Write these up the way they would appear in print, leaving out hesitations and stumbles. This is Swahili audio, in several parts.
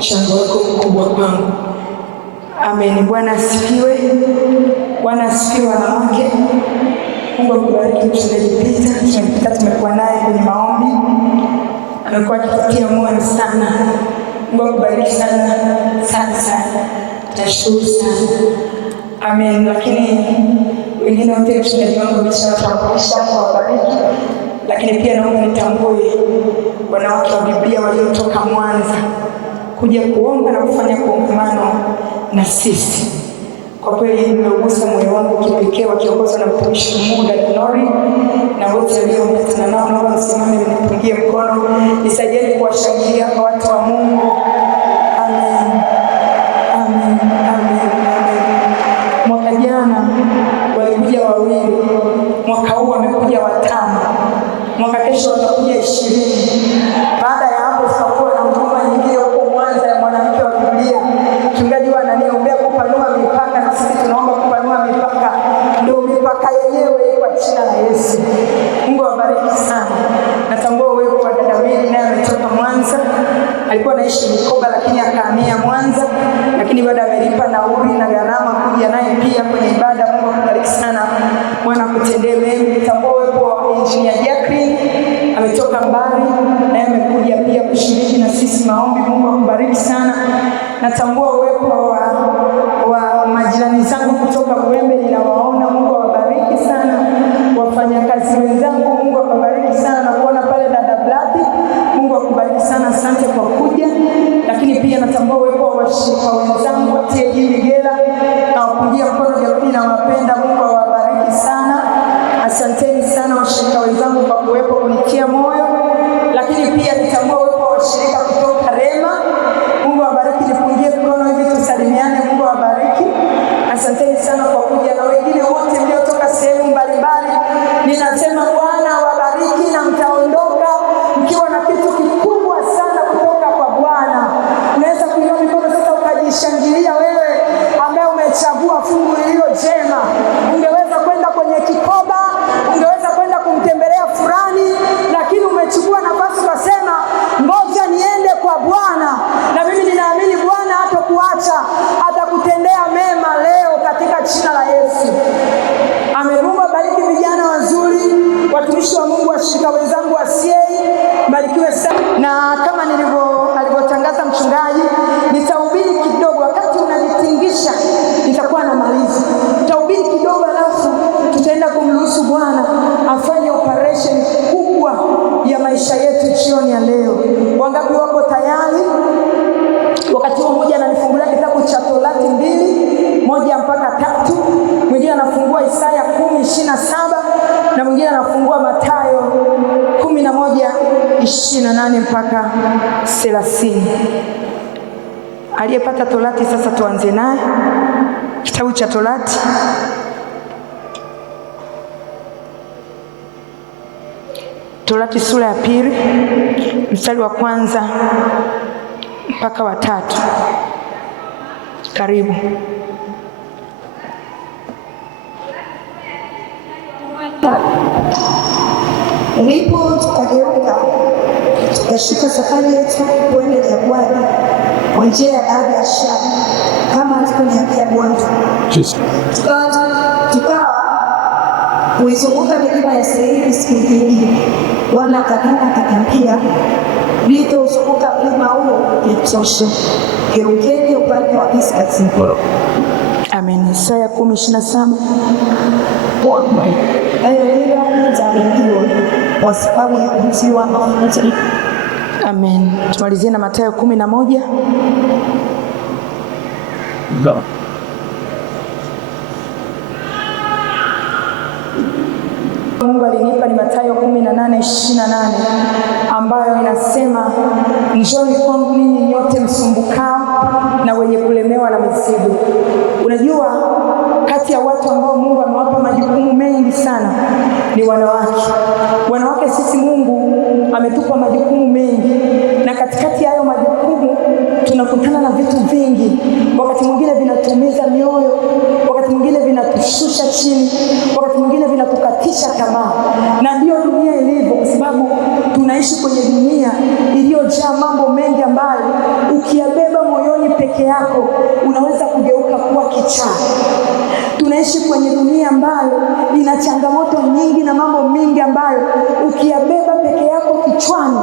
mchango wako mkubwa kwangu. Amen. Bwana asifiwe. Bwana asifiwe wanawake. Mungu akubariki mchungaji Peter. Tumekuwa naye kwenye maombi. Amekuwa akitutia moyo sana. Mungu akubariki sana. Sana. Nashukuru sana. Amen. Lakini wengine wote mchungaji wangu ameshawatambulisha kwa wabariki. Lakini pia naomba nitambue wanawake wa Biblia waliotoka Mwanza kuja kuomba na kufanya kongamano na sisi. Kwa kweli nimeugusa moyo wangu kipekee, wakiongozwa na mtumishi Mungu Danori na wote walioambatana nao. Naomba msimame mnipungie mkono, nisaidieni kuwashangilia kwa watu wa Mungu. Amen. Mwaka jana walikuja 2, mwaka huu wamekuja 5, mwaka kesho watakuja 20. Baada ya hapo tutakuwa na huduma nyingine huko Mwanza ya mwanamke wa Biblia. Mchungaji ananiombea kupanua mipaka, na sisi tunaomba kupanua mipaka. Ndio mipaka yenyewe kwa jina la Yesu. Mungu awabariki sana. Natambua uwepo wa dada Wili, naye ametoka Mwanza. Alikuwa anaishi Bukoba lakini akahamia Mwanza, lakini baada amelipa nauli na gharama kuja naye pia kwenye ibada. Mungu akubariki sana. Bwana akutendee mema. Natambua uwepo wa Engineer Jacqueline, ametoka mbali naye amekuja pia kushiriki na sisi maombi. Mungu akubariki sana. Natambua uwepo wa majirani zangu kutoka Buembe, ninawaona. Mungu awabariki sana. Wafanyakazi wenzangu, Mungu awabariki sana. Na kuona pale dada Blati, Mungu akubariki sana. Asante kwa kuja. Lakini pia natambua uwepo wa washirika wenzangu wote Gela, na wapungia mkono jamii na wapenda. Mungu awabariki sana. Asanteni sana washirika wenzangu kwa kuwepo kunitia moyo. Lakini pia nitambua uwepo wa washirika kutoka Rema. Mungu awabariki, nipungie mkono hivi tusalimiane. Mungu awabariki. Asanteni sana kwa kuja, na wengine wote mliotoka sehemu mbalimbali. Ninasema Bwana awabariki, na mtaondoka mkiwa na kitu kikubwa sana kutoka kwa Bwana. Unaweza kuinua mikono sasa ukajishangilia wewe ambaye umechagua fungu hilo jema. Ungeweza kwenda kwenye kikoba, ungeweza kwenda kumtembelea fulani, lakini umechukua nafasi ukasema ngoja niende kwa Bwana. Na mimi ninaamini Bwana hatakuacha, atakutendea mema leo katika jina la Yesu. Mungu abariki vijana wazuri, watumishi wa Mungu, washirika wenzangu wa CA, barikiwe sana. Na kama alivyotangaza mchungaji, nitahubiri kidogo. Wakati unajitingisha nitakuwa na malizi. Nitahubiri kidogo, alafu tutaenda kumruhusu Bwana afanye operation kubwa ya maisha yetu jioni ya leo. Wangapi wako tayari? Wakati mmoja ananifungulia kitabu cha Torati 2:1-3, mwingine anafungua Isaya 10:27, na mwingine anafungua Mathayo 11:28-30. Aliyepata Torati sasa tuanze naye. Kitabu cha Torati sura ya 2 mstari wa 1 mpaka wa 3. Karibu. Ndipo tukageuka tukashika safari yetu kwenda jangwani kwa njia ya bahari ya Shamu, kama alivyoniambia Bwana. Tukawa kuizunguka milima ya Seiri siku nyingi. Bwana akaniambia, nitauzunguka mlima huo itoshe, geukeni upande wa kaskazini. Amen. Isaya 10:27. Kwa sababu ya kuziwa mafuta. Amen. Tumalizie na Mathayo 11. Mungu alinipa ni Mathayo 18:28, ambayo inasema, njoni kwangu ninyi nyote msumbukao na wenye kulemewa na mizigo. Unajua, kati ya watu ambao Mungu amewapa majukumu mengi sana ni wanawake. Wanawake sisi Mungu ametupa majukumu mengi, na katikati ya hayo majukumu tunakutana na vitu vingi. Wakati mwingine vinatumiza mioyo, wakati mwingine vinatushusha chini, wakati mwingine vinatukatisha tamaa. Na ndio dunia ilivyo, kwa sababu tunaishi kwenye dunia iliyojaa mambo mengi. mengi ambayo ukiyabeba moyoni peke yako unaweza kugeuka kuwa kichaa. Tunaishi kwenye dunia ambayo ina changamoto nyingi na mambo mengi ambayo ukiyabeba peke yako kichwani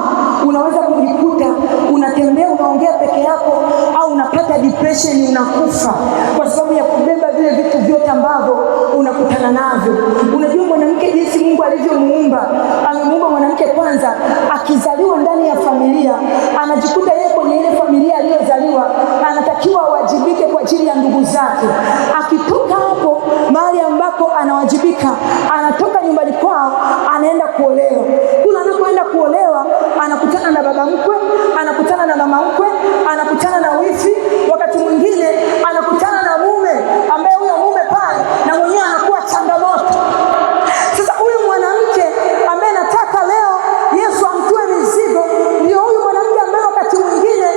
unaweza kujikuta unatembea unaongea peke yako, au unapata depression, unakufa kwa sababu ya kubeba vile vitu vyote ambavyo unakutana navyo. Unajua mwanamke jinsi Mungu alivyomuumba, amemuumba mwanamke kwanza akizaliwa ndani ya familia, anajikuta yeye kwenye ile familia aliyozaliwa anatakiwa awajibike kwa ajili ya ndugu zake. Akitoka hapo mahali ambako anawajibika, anatoka nyumbani kwao anaenda kuolewa. Kule anapoenda kuolewa anakutana na baba mkwe, anakutana na mama mkwe, anakutana na wifi, wakati mwingine anakutana na mume ambaye huyo mume pale na mwenyewe anakuwa changamoto. Sasa huyu mwanamke ambaye nataka leo Yesu amtue mizigo, ndio huyu mwanamke ambaye wakati mwingine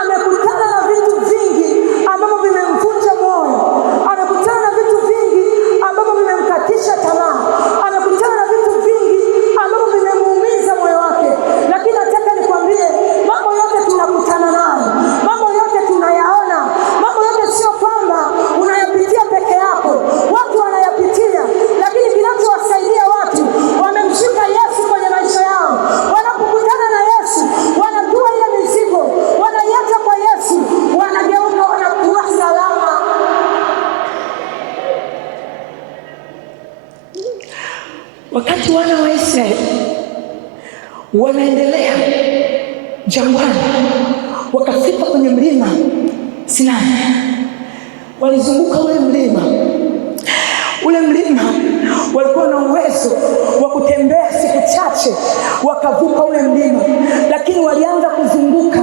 amekutana na vitu vingi ambavyo vimemvunja moyo, amekutana na vitu vingi ambavyo vimemkatisha tamaa, amekutana na vitu vingi ambavyo vimemuumiza moyo wake. Lakini nataka nikwambie, mambo yote tunakutana nayo, mambo yote tunayaona, mambo yote sio kwamba unayapitia peke yako, watu wanayapitia. Lakini kinachowasaidia watu wamemshika Yesu kwenye maisha yao, wanapokutana na Yesu wanatua ile mizigo, wanaiacha kwa Yesu, wanageuka, wanakuwa salama. Wakati wana wa Israeli wanaendelea jangwani, wakafika kwenye mlima Sinai, walizunguka ule mlima. Ule mlima walikuwa na uwezo wa kutembea siku chache wakavuka ule mlima, lakini walianza kuzunguka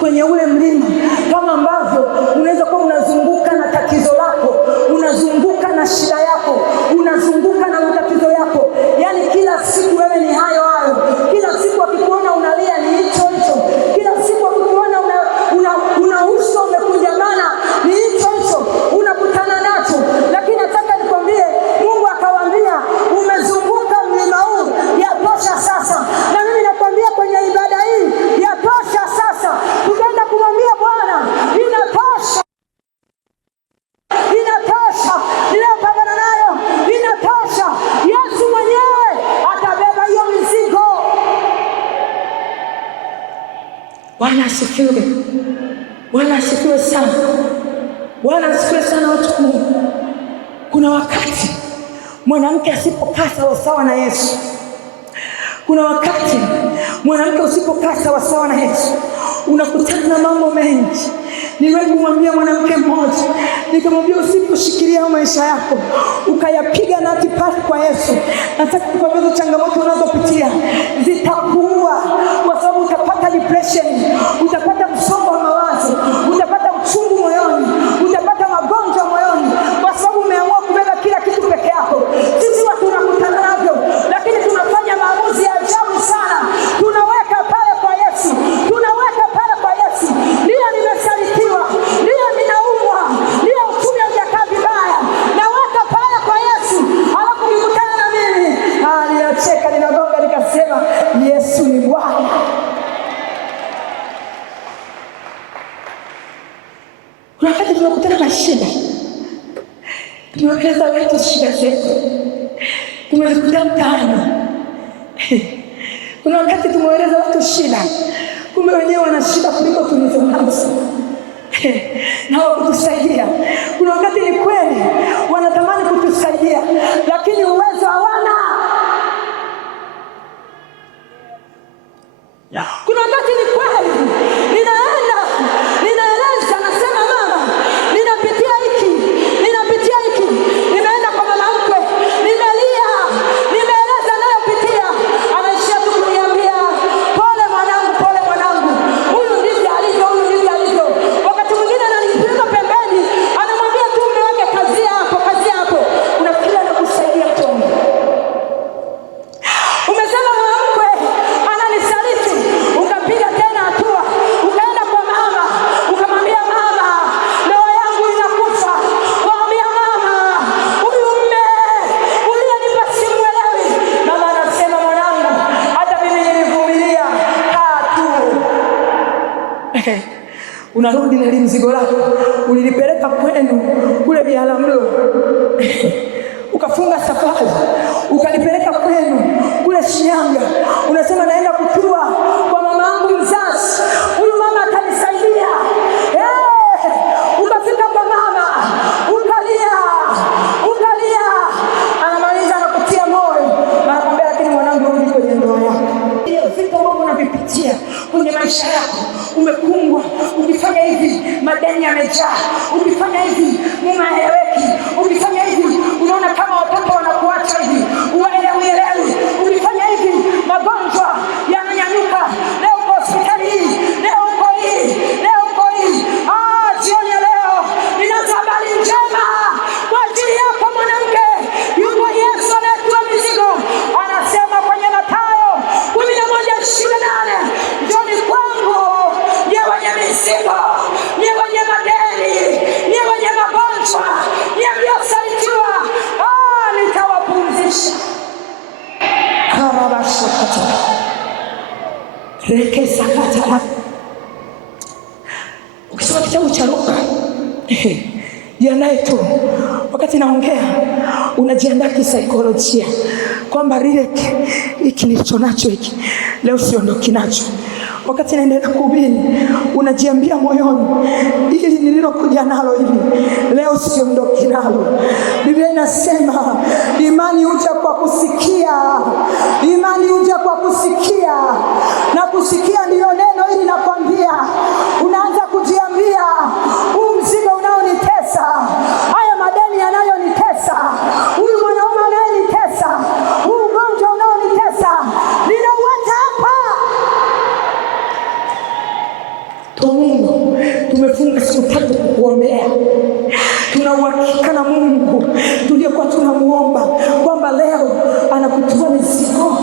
kwenye ule mlima kama ambavyo unaweza kuwa unazunguka na tatizo lako, unazunguka na shida yako, unazunguka na matatizo yako. Yaani kila siku wewe ni hayo hayo, kila siku akikuona unalia ni hicho hicho, kila siku akikuona una uso umekunjamana ni hicho hicho unakutana nacho. Lakini nataka nikwambie, Mungu akawaambia umezunguka mlima huu, yatosha sasa. Na mimi nakwambia kwenye ibada hii yatosha sasa. Tutaenda kumwambia Bwana inatosha, inatosha, ninayopambana nayo inatosha. Yesu mwenyewe atabeba hiyo mizigo. Bwana asifiwe. Bwana asifiwe sana. Bwana asifiwe sana watu wa Mungu. Kuna wakati mwanamke asipokaa sawasawa na Yesu, kuna wakati mwanamke usipokaa sawasawa na Yesu unakutana na mambo mengi. Niwewe kumwambia mwanamke mmoja, nikamwambia usiposhikilia maisha yako ukayapiga nati pale kwa Yesu, nataka kukwambia changamoto unazopitia zitakuua, kwa sababu utapata depression, utapata msongo wa mawazo, utapata uchungu moyoni, utapata magonjwa moyoni, kwa sababu umeamua kubeba kila kitu peke yako. Sisi watu tunakutana navyo, lakini tunafanya maamuzi ya ajabu sana. Tunaweka pale kwa Yesu, tunaweka pale kwa Yesu. Ndio nimesalitiwa, ndio ninaumwa, ndio uchumi haujakaa vibaya, naweka pale kwa Yesu. Alafu nikutana na mimi, ninacheka, ninagonga, nikasema Yesu ni Bwana. Kuna wakati tunakutana na shida, tumeeleza wetu shida zetu, tumezikuta mtaani. Kuna wakati tumeeleza watu shida, kumbe wenyewe wana shida kuliko tulizonazo na wakutusaidia. Kuna wakati ni kweli wanatamani kutusaidia, lakini uwezo hawana. Kuna wakati ni kweli ninaeleza, nasema mama, ninapitia hiki, nimeenda kwa mama mkwe, nimelia, nimeeleza nayopitia, anaishia tu kuniambia pole mwanangu, huyu ndivyo alivyo. Wakati mwingine ananipeleka pembeni, unarudi na mzigo lako ulilipeleka kwenu kule Biharamulo. Ukafunga safari ukalipeleka kwenu kule Shinyanga, unasema naenda kutua kwa mama yangu mzazi, huyu mama atanisaidia. Ukafika kwa mama ukalia, anamaliza anakutia moyo, anakuambia lakini mwanangu, rudi kwenye ndoa yako. Ile vitu ambavyo unavipitia kwenye maisha yako, umekumbwa, ukifanya hivi madeni yamejaa, ukifanya hivi mume haeleweki, ukifanya hivi unaona kama watoto wanakuacha hivi, uelewi, ukifanya hivi magonjwa yananyanyuka, leo uko hospitali hii, leo uko hii. Jioni ya leo nina habari njema kwa ajili yako mwanamke. Yuko Yesu anayetua mizigo, anasema kwenye Mathayo 11:28, njoni kwangu nye wenye mizigo, nye wenye madeni, nye wenye magonjwa, nye mliosalitiwa, nitawapumzisha. Karabashakata rekesakata. Ukisoma kitabu cha Luka, jiandae tu, wakati naongea unajiandaa kisaikolojia kwamba hiki nilicho nacho hiki leo siondoki nacho. Wakati naendelea kuhubiri unajiambia moyoni, hili nililokuja nalo hivi leo siondoki nalo. Biblia inasema imani huja kwa kusikia, na kusikia ndiyo neno hili nakwambia. Unaanza kujiambia, huu mzigo unaonitesa, haya madeni yanayonitesa, huyu mwanaume anayenitesa, huu ugonjwa unaonitesa, ninauacha hapa. Mungu, tumefunga siku 3 kukuombea. Tuna uhakika na Mungu tuliokuwa tunamuomba kwamba leo anakutua mizigo.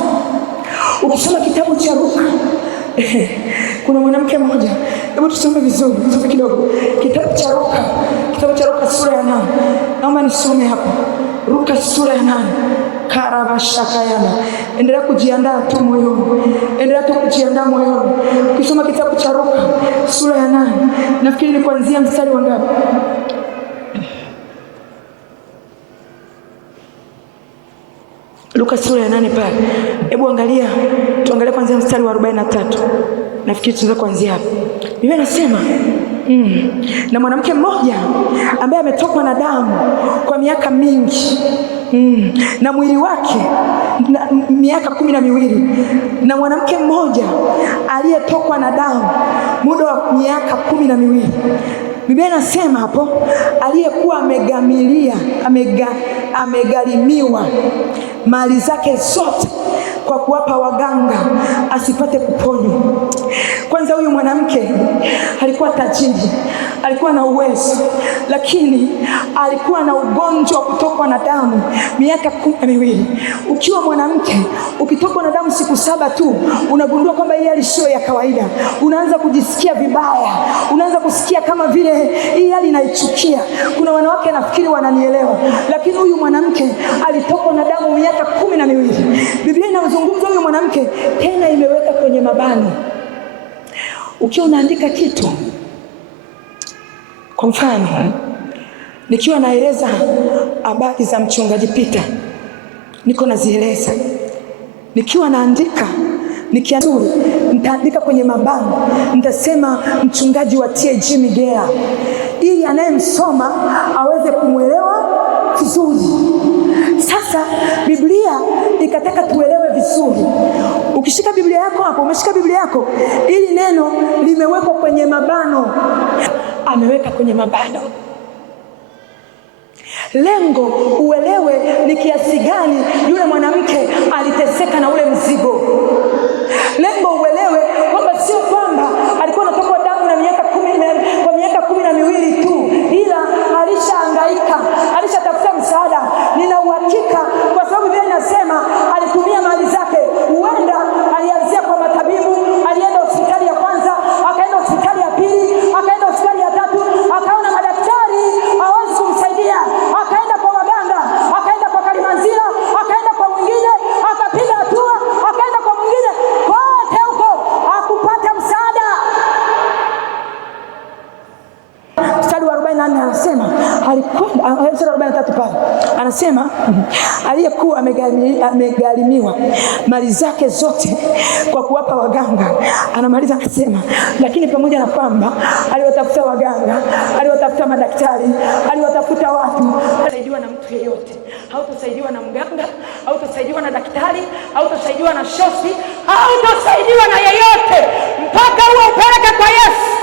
Ukisoma kitabu cha Luka, kuna mwanamke mmoja, hebu tusome vizuri, tusome kidogo. Kitabu cha Luka sura ya 8. Naomba nisome hapo. Luka sura ya 8. Karabashakayana. Endelea kujiandaa tu moyoni. Ukisoma kitabu cha Luka sura ya 8, nafikiri ni kuanzia mstari wa ngapi? Luka sura ya 8 pale. Hebu tuangalie kuanzia mstari wa 43. Nafikiri tunaweza kuanzia hapo. Biblia inasema na mwanamke mmoja ambaye ametokwa na damu kwa miaka mingi, na mwili wake miaka 12, na mwanamke mmoja aliyetokwa na damu muda wa miaka 12. Biblia inasema hapo aliyekuwa amegharimiwa mali zake zote kwa kuwapa waganga asipate kuponywa. Kwanza huyu mwanamke alikuwa tajiri, alikuwa na uwezo, lakini alikuwa na ugonjwa wa kutokwa na damu miaka 12. Ukiwa mwanamke ukitokwa na damu siku 7 tu, unagundua kwamba hii hali sio ya kawaida. Unaanza kujisikia vibaya, unaanza kusikia kama vile hii hali inaichukia. Kuna wanawake nafikiri wananielewa, lakini huyu mwanamke alitokwa na damu miaka 12. Biblia inazungumza huyu mwanamke, tena imeweka kwenye mabano. Ukiwa unaandika kitu, kwa mfano nikiwa naeleza habari za mchungaji Peter, niko nazieleza, nikiwa naandika nitaandika kwenye mabano, nitasema mchungaji wa TAG Migera, ili anayemsoma aweze kumwelewa vizuri. Sasa Biblia ikataka tuelewe vizuri. Ukishika Biblia yako hapo, umeshika Biblia yako, ili neno limewekwa kwenye mabano, ameweka kwenye mabano. Lengo uelewe ni kiasi gani yule mwanamke aliteseka na ule mzigo. Lengo uelewe kwamba sio kwamba alikuwa anatoka damu na miaka 12 tu, ila alishahangaika, alishatafuta msaada. Nina uhakika kwa sababu Biblia inasema alitumia mali zake. Huenda alianzia kwa matabibu, alienda hospitali ya kwanza, akaenda hospitali ya pili, akaenda hospitali ya tatu, akaona madaktari hawezi kumsaidia, akaenda kwa waganga, akaenda kwa Kalimanzira, akaenda kwa mwingine, akapiga hatua, akaenda kwa mwingine. Kote 44 anasema alikwenda, mstari wa 43 pale anasema aliyekuwa amegharimiwa mali zake zote kwa kuwapa waganga, anamaliza akasema, lakini pamoja na kwamba aliwatafuta waganga, aliwatafuta madaktari, aliwatafuta watu, hatasaidiwa na mtu yeyote. Hautasaidiwa na mganga, hautasaidiwa na daktari, hautasaidiwa na shosi, hautasaidiwa na yeyote mpaka uwe upeleke kwa Yesu.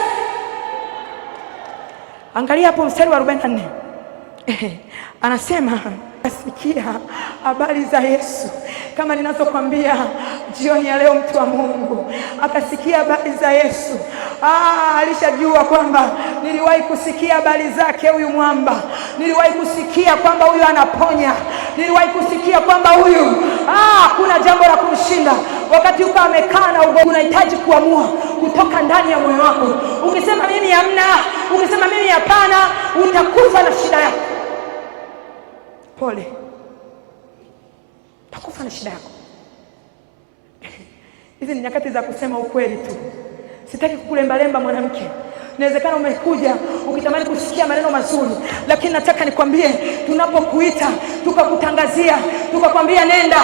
Angalia hapo mstari wa 44. Anasema asikia habari za Yesu, kama ninazokuambia jioni ya leo, mtu wa Mungu akasikia habari za Yesu. Alishajua kwamba niliwahi kusikia habari zake huyu mwamba, niliwahi kusikia kwamba huyu anaponya, niliwahi kusikia kwamba huyu kuna jambo la kumshinda. Wakati uko amekaa na ugonjwa, unahitaji kuamua kutoka ndani ya moyo wako. Ukisema mimi hamna, ukisema mimi hapana, utakufa na shida yako. Pole, utakufa na shida yako. Hizi ni nyakati za kusema ukweli tu. Sitaki kukulembalemba mwanamke. Inawezekana umekuja ukitamani kusikia maneno mazuri, lakini nataka nikwambie, tunapokuita tukakutangazia, tukakwambia nenda,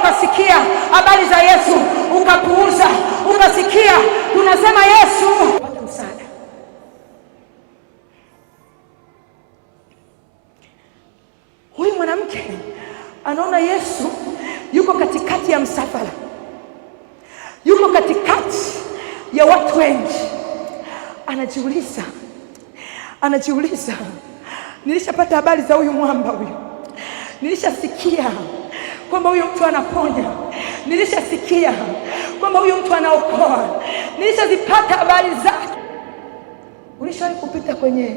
ukasikia habari za Yesu, ukapuuza, ukasikia tunasema Yesu, pata msaada. Huyu mwanamke anaona Yesu yuko katikati ya msafara, yuko katikati ya watu wengi. Anajiuliza, nilishapata habari za huyu mwamba huyu, nilishasikia kwamba huyu mtu anaponya, nilishasikia kwamba huyu mtu anaokoa, nilishazipata habari zake. Ulishawahi kupita kwenye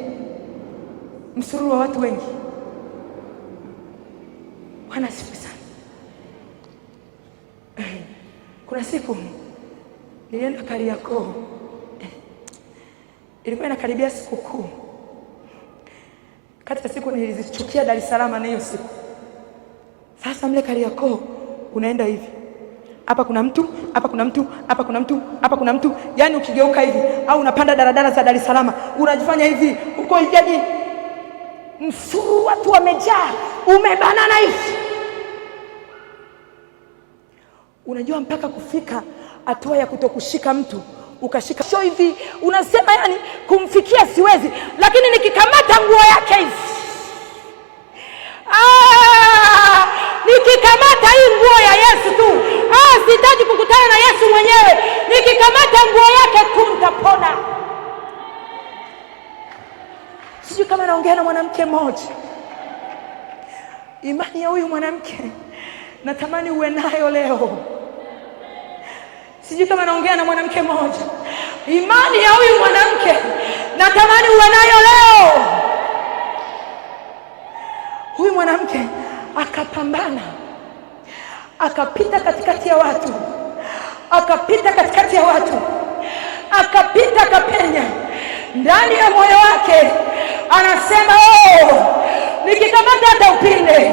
msururu wa watu wengi? Bwana asifiwe sana. Kuna siku nilienda Kariakoo, ilikuwa inakaribia sikukuu. Kati ya siku nilizichukia Dar es Salaam na hiyo siku. Sasa mle Kariakoo unaenda hivi, hapa kuna mtu, hapa kuna mtu, hapa kuna mtu, hapa kuna mtu. Yaani ukigeuka hivi au unapanda daladala za Dar es Salaam unajifanya hivi uko hivi, msuru watu wamejaa, umebanana hivi. Unajua mpaka kufika hatua ya kutokushika mtu ukashika sio hivi, unasema yani kumfikia siwezi, lakini nikikamata nguo yake hivi, nikikamata hii nguo ya Yesu tu, sihitaji kukutana na Yesu mwenyewe, nikikamata nguo yake tu nitapona. Sijui kama naongea na mwanamke mmoja. Imani ya huyu mwanamke natamani uwe nayo leo. Sijui kama naongea na mwanamke mmoja. Imani ya huyu mwanamke natamani uwe nayo leo. Huyu mwanamke akapambana, akapita katikati ya watu, akapita, akapenya. Ndani ya moyo wake anasema, nikikamata hata upinde,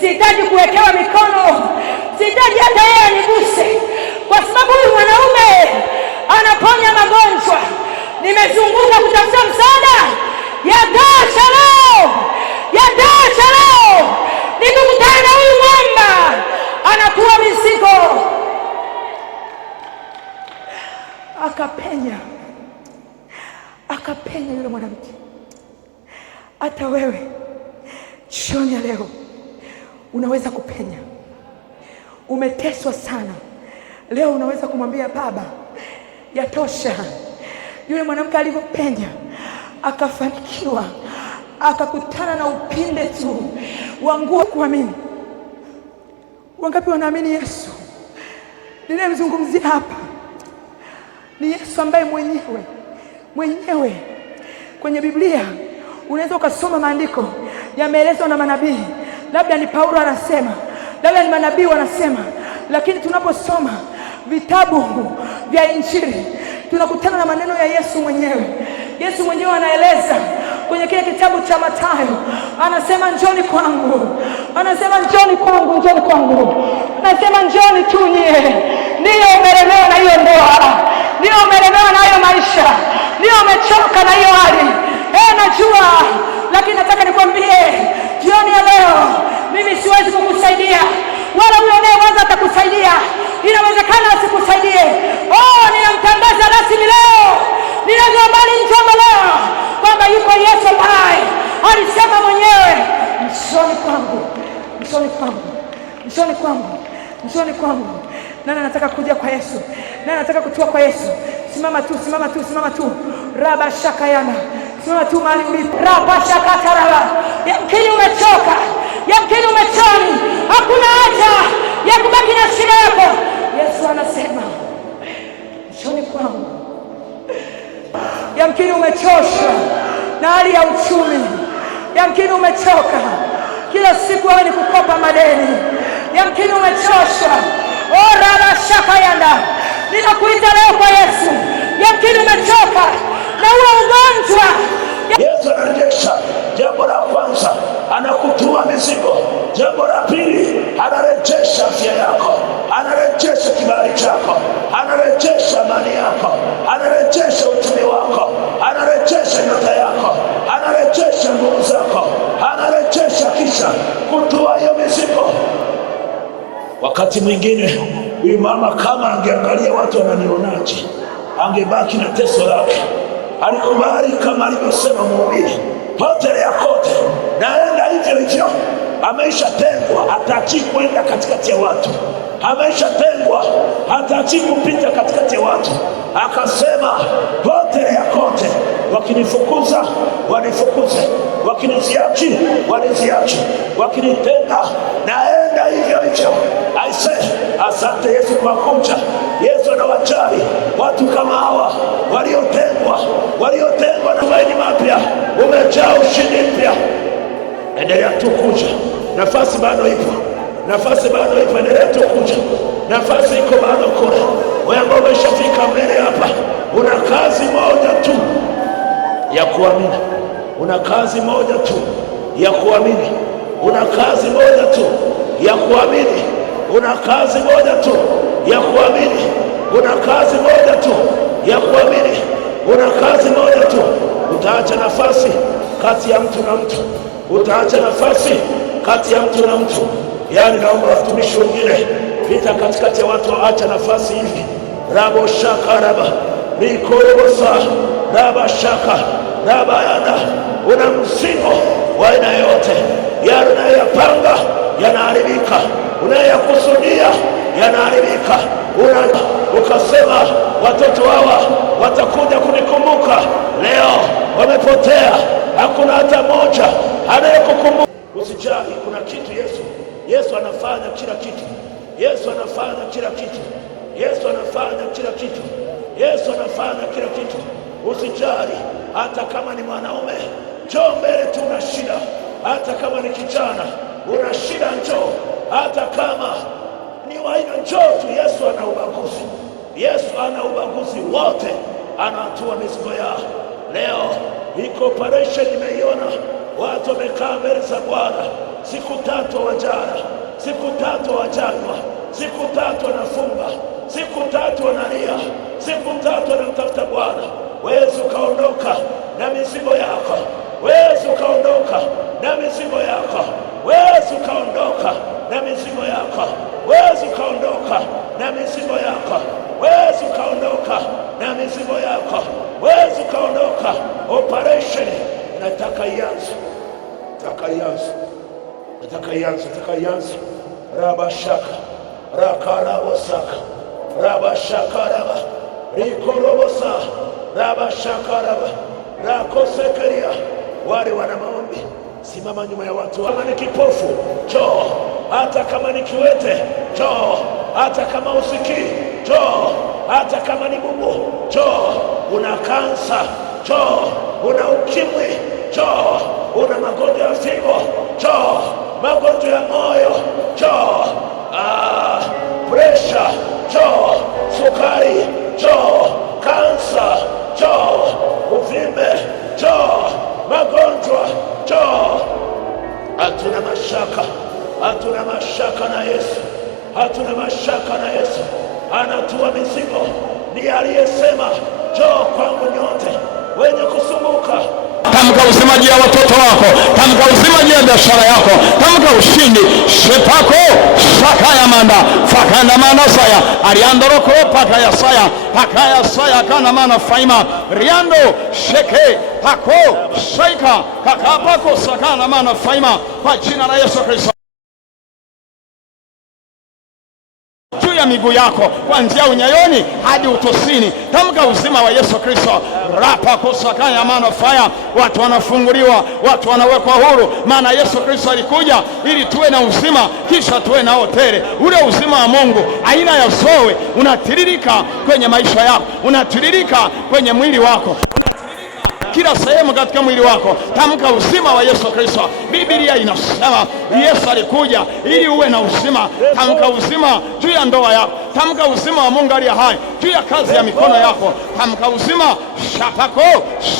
sihitaji kuwekewa mikono, sihitaji hata yeye aniguse, kwa sababu huyu mwanaume anaponya magonjwa. Nimezunguka kutafuta msaada, yatosha leo nikikutana na huyu mwamba anakuwa mizigo. Akapenya yule mwanamke. Hata wewe jioni ya leo unaweza kupenya. Umeteswa sana, leo unaweza kumwambia Baba, yatosha. Yule mwanamke alivyopenya akafanikiwa, akakutana na upinde tu wa nguo. Kuamini. Wangapi wanaamini Yesu? Ninayemzungumzia hapa ni Yesu ambaye mwenyewe kwenye Biblia unaweza ukasoma maandiko yameelezwa na manabii. Labda ni Paulo anasema, labda ni manabii wanasema, lakini tunaposoma vitabu vya Injili tunakutana na maneno ya Yesu mwenyewe. Yesu mwenyewe anaeleza kwenye kile kitabu cha Mathayo, anasema njoni kwangu, anasema njoni kwangu, anasema njoni tu nyie ndio umelemewa na hiyo ndoa, ndio umelemewa na hiyo maisha, ndio umechoka na hiyo hali, najua, lakini nataka nikwambie jioni ya leo, mimi siwezi kukusaidia, wala huyo anayeweza atakusaidia. Inawezekana asikusaidie. Ninamtangaza rasmi leo, ninazo habari njema leo kwamba yuko Yesu ambaye alisema mwenyewe, msoni kwangu, msoni kwangu, msoni kwangu, msoni kwangu. Nani anataka kuja kwa Yesu? Nani anataka kutua kwa Yesu? Simama tu, simama tu, simama tu. Raba shaka yana. Simama tu mahali ulipo. Raba shaka taraba. Yamkini umechoka, yamkini umechoni, hakuna haja ya kubaki na shida yako. Yesu anasema msoni kwangu. Yamkini umechoshwa na hali ya uchumi, yamkini umechoka kila siku wewe ni kukopa madeni, yamkini umechoshwa. Raba shaka yanda. Ninakuita leo kwa Yesu. Yamkini umechoka na huo ugonjwa. Yesu anarejesha. Jambo la kwanza, anakutua mizigo. Jambo la pili, anarejesha afya yako, anarejesha kibali chako, anarejesha amani yako, anarejesha uchumi wako, anarejesha nyota yako, anarejesha nguvu zako, anarejesha kisha kutua hiyo mizigo. Wakati mwingine huyu mama kama angeangalia watu wananionaje, angebaki na teso lake. Alikubali kama alivyosema mhubiri, potelea kote, naenda hivyo hivyo. Ameisha tengwa, hataki kwenda katikati ya watu. Ameisha tengwa, hataki kupita katikati ya watu. Akasema potelea kote, wakinifukuza wanifukuze, wakiniziachi waniziachi, wakinitenga naenda hivyo hivyo. Asante Yesu kwa kuja. Yesu anawajali watu kama hawa waliotengwa na tumaini mapya. Umejaa ushindi mpya, endelea tu kuja. Nafasi bado ipo, nafasi bado ipo, endelea tu kuja. Nafasi iko bado kule. Wewe ambao umeshafika mbele hapa, una kazi moja tu ya kuamini. Una kazi moja tu ya kuamini. Una kazi moja tu ya kuamini. Una kazi moja tu ya kuamini. Una kazi moja tu ya kuamini. Una kazi moja tu. Utaacha nafasi kati ya mtu na mtu. Utaacha nafasi kati ya mtu na mtu. Yaani naomba watumishi wengine, pita katikati ya watu, acha nafasi hivi. Rabo shaka raba mikorobosa raba shaka raba yana. Una mzigo wa aina yote, yale unayoyapanga yanaharibika, unayoyakusudia yanaharibika. Ukasema watoto hawa watakuja kunikumbuka, leo wamepotea, hakuna hata moja anayekukumbuka. Usijali, kuna kitu Yesu anafanya kila kitu. Yesu anafanya kila kitu. Yesu anafanya kila kitu. Yesu anafanya kila kitu. Usijali, hata kama ni mwanaume, njoo mbele tu una shida. Hata kama ni kijana, una shida, njoo. Hata kama ni waina, njoo tu. Yesu ana ubaguzi. Yesu ana ubaguzi wote, anatua mizigo yao. Leo iko operation nimeiona, watu wamekaa mbele za Bwana siku 3 wajana, siku 3 wajanywa, siku 3 wanafunga, siku 3 wanalia, siku 3 wanamtafuta Bwana. Wewe ukaondoka na mizigo yako, wewe ukaondoka na mizigo yako, wewe ukaondoka na mizigo yako, wewe ukaondoka na mizigo yako, wewe ukaondoka na mizigo yako, wewe ukaondoka. Operation nataka ianze, nataka ianze. Raba shaka rakarabo saka raba shaka raba rikorobosa raba shaka raba rakosekeria. Wale wana maombi, simama nyuma ya watu. Kama ni kipofu, njoo. Hata kama ni kiwete, njoo. Hata kama usikii, njoo. Hata kama ni bubu, njoo. Una kansa, njoo. Una ukimwi, njoo. Una magonjwa ya figo, njoo. Magonjwa ya moyo, njoo. Presha, njoo. Sukari, njoo. Kansa, njoo. Uvimbe, njoo. Magonjwa, njoo. Hatuna mashaka na Yesu. Hatuna mashaka na Yesu. Anatua mizigo. Ni aliyesema njoo kwangu nyote wenye kusumbuka. Tamka uzima juu ya watoto wako, tamka uzima juu ya biashara yako, tamka ushindi. Shepako shakaya manda fakanda manda saya ariandoroko pakaya saya pakaya saya kana mana faima riando sheke pako shaika kakapako sakana mana faima kwa jina la Yesu Kristo. Juu ya miguu yako kuanzia unyayoni hadi utosini, tamka uzima wa Yesu Kristo. Rapa kusakanya manafaya, watu wanafunguliwa, watu wanawekwa huru, maana Yesu Kristo alikuja ili tuwe na uzima kisha tuwe na tele. Ule uzima wa Mungu aina ya zoe unatiririka kwenye maisha yako, unatiririka kwenye mwili wako, kila sehemu katika mwili wako. Tamka uzima wa Yesu Kristo. Biblia inasema Yesu alikuja ili uwe na uzima. Tamka uzima juu ya ndoa yako, tamka uzima wa Mungu aliye hai juu ya kazi ya mikono yako, tamka uzima. Shapako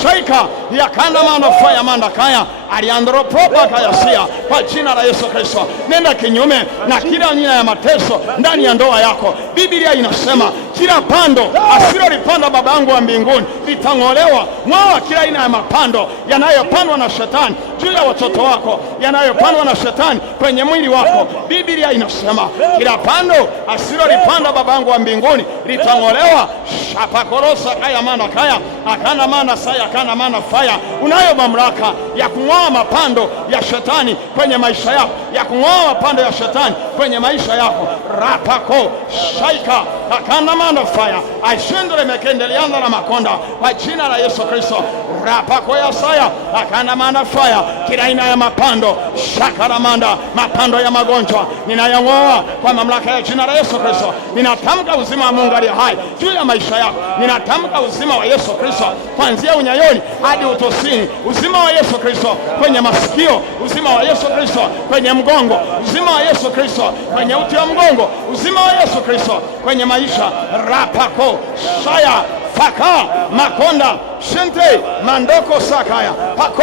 shaika ya kanda manafaya mandakaya aliandropropa kayasia kwa jina la Yesu Kristo. Nenda kinyume na kila aina ya mateso ndani ya ndoa yako. Biblia inasema kila pando asilolipanda Baba yangu wa mbinguni litang'olewa. Mwawa kila aina ya mapando yanayopandwa na shetani juu ya watoto wako, yanayopandwa na shetani kwenye mwili wako. Biblia inasema kila pando asilolipanda Baba yangu wa mbinguni litang'olewa. Shapakorosa kaya mana kaya akana mana saya akana mana faya. Unayo mamlaka ya kung'oa mapando ya shetani kwenye maisha yako, ya kung'oa mapando ya shetani kwenye maisha yako. Rapako shaika akana mana faya aishindule mekendeliana na makonda kwa jina la Yesu Kristo. Rapako ya saya akana mana faya kila aina ya mapando shakaramanda, mapando ya magonjwa ninayang'oa kwa mamlaka ya jina la Yesu Kristo. Ninatamka uzima wa Mungu aliye hai juu ya maisha yako. Ninatamka uzima wa Yesu Kristo kuanzia unyayoni hadi utosini. Uzima wa Yesu Kristo kwenye masikio, uzima wa Yesu Kristo kwenye mgongo, uzima wa Yesu Kristo kwenye uti wa mgongo, uzima wa Yesu Kristo kwenye maisha. Rapako shaya faka makonda shente mandoko sakaya pako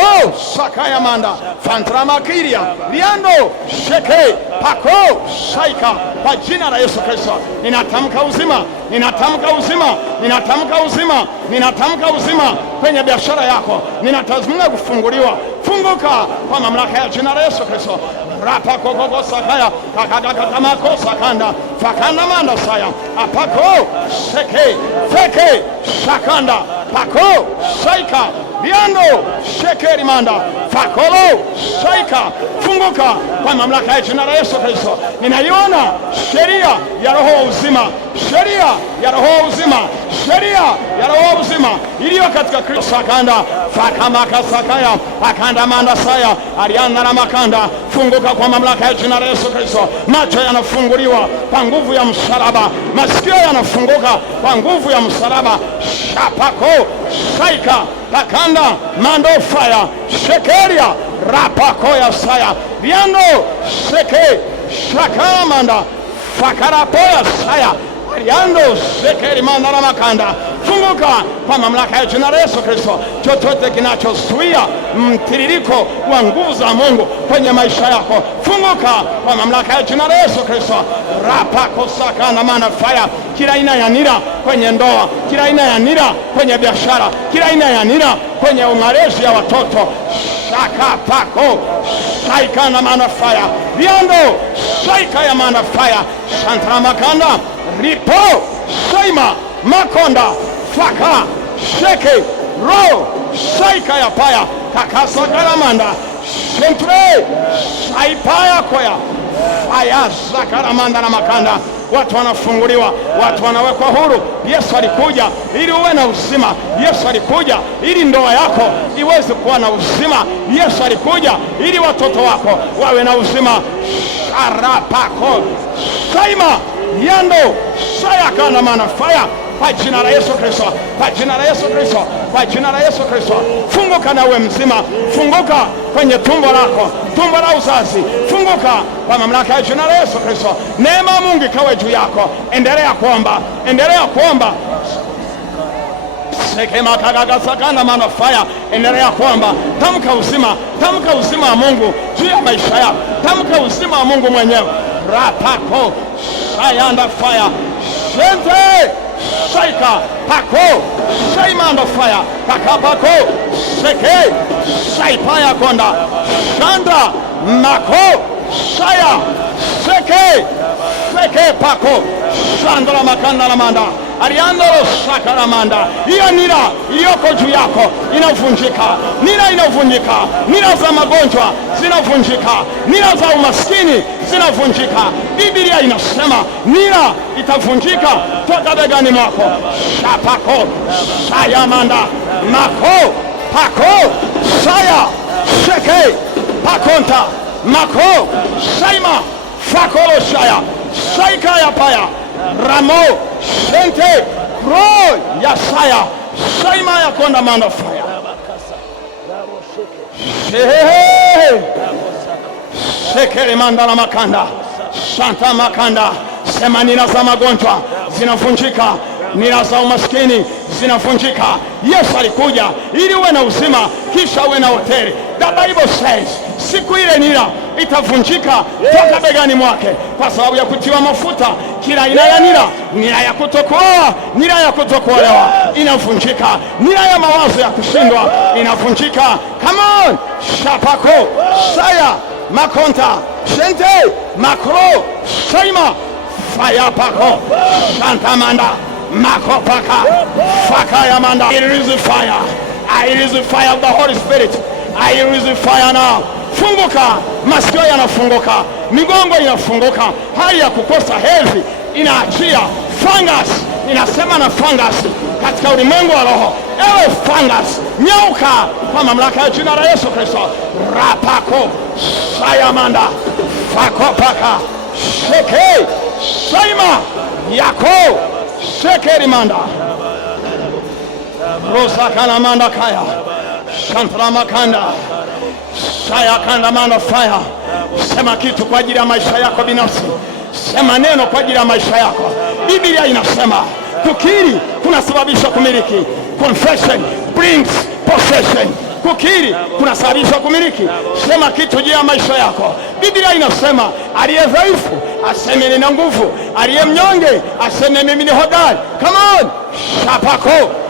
sakaya manda fantramakiria liando sheke pako shaika kwa jina la Yesu Kristo. Ninatamka uzima, ninatamka uzima, ninatamka uzima, ninatamka uzima kwenye biashara yako. Ninatazamia kufunguliwa. Funguka kwa mamlaka ya jina la Yesu Kristo. Rapa kogogo sakaya kakagaka makosa kanda fakanda manda saya apako sheke feke shakanda pako shaika biando shekeri manda fakolo shaika. Funguka kwa mamlaka ya jina la Yesu Kristo. Ninaiona sheria ya roho uzima, sheria ya roho uzima, sheria ya roho uzima iliyo katika Kristo. Sakanda fakamaka sakaya akanda manda saya ariana na makanda. Funguka kwa mamlaka ya jina la Yesu Kristo. Macho yanafunguliwa kwa nguvu ya msalaba, masikio yanafunguka kwa nguvu ya msalaba. Shapako shaika pakanda mando fire shekeria rapako ya saya biando sheke shakamanda fakarapo ya saya ariando shekeri manda na makanda. Funguka kwa mamlaka ya jina la Yesu Kristo. Chochote kinachozuia mtiririko wa nguvu za Mungu kwenye maisha yako, funguka kwa mamlaka ya jina la Yesu Kristo. Rapako sakana mana fire kila aina ya nira kwenye ndoa, kila aina ya nira kwenye biashara, kila aina ya nira kwenye malezi ya watoto. Shaka pako shaika na mana fire viando shaika ya mana fire shantra makanda ripo shaima makonda faka sheke ro shaika ya paya kakasa karamanda shentre shaipaya koya aya zakaramanda na makanda. Watu wanafunguliwa, watu wanawekwa huru. Yesu alikuja ili uwe na uzima. Yesu alikuja ili ndoa yako iweze kuwa na uzima. Yesu alikuja ili watoto wako wawe na uzima. Sharapako shaima yando shayaka na manafaya kwa jina la Yesu Kristo, kwa jina la Yesu Kristo, kwa jina la Yesu Kristo. Funguka na uwe mzima. Funguka kwenye tumbo lako, tumbo la uzazi. Funguka kwa mamlaka ya jina la Yesu Kristo. Neema ya Mungu ikawe juu yako. Endelea kuomba, endelea kuomba. Sekema kagagasakana manafaya, endelea kuomba. Tamka uzima, tamka uzima wa Mungu juu ya maisha yako. Tamka uzima wa Mungu mwenyewe. Rapako shayanda fire shente shaika pako shaimando fire paka pako sheke shaipaya konda shanda mako shaya sheke sheke pako shandra makanda la manda ariandolo sakaramanda. Hiyo nira iliyoko juu yako inavunjika, nira inavunjika, nira za magonjwa zinavunjika, nira za umaskini zinavunjika. Biblia inasema nira itavunjika toka begani mwako. Shapako shayamanda mako pako shaya sheke pakonta mako shaima fakolo shaya shaika ya paya ramo shente ro ya saya shaima ya konda manda fire shekere mandala makanda shanta makanda. Sema nira za magonjwa zinavunjika, nira za umaskini zinavunjika. Yesu alikuja ili uwe na uzima kisha uwe na hoteli. The Bible says siku ile nira itavunjika toka begani mwake kwa sababu ya kutiwa mafuta. Kila aina ya nira, nira ya kutokuoa, nira ya kutokuolewa inavunjika, nira ya mawazo ya kushindwa inavunjika. Come on, shapako saya makonta shente makro shaima fire pako shantamanda makopaka fakaya manda. It is the fire. It is the fire of the Holy Spirit. I release the fire now. Funguka, masikio yanafunguka, migongo inafunguka, hali ya kukosa hedhi inaachia. Fungus inasema na fungus katika ulimwengu wa roho, ewe fungus nyauka kwa mamlaka ya jina la Yesu Kristo. Rapako sayamanda fakopaka sheke saima yako shekeri manda rosa kana manda kaya shantra makanda saya kanda manda fire. Sema kitu kwa ajili ya maisha yako binafsi, sema neno kwa ajili ya maisha yako. Biblia inasema kukiri kunasababisha kumiliki. Confession brings possession. Kukiri kunasababisha kumiliki. Sema kitu juu ya maisha yako. Biblia inasema aliye dhaifu aseme nina nguvu, aliye mnyonge aseme mimi ni hodari. Come on, shapako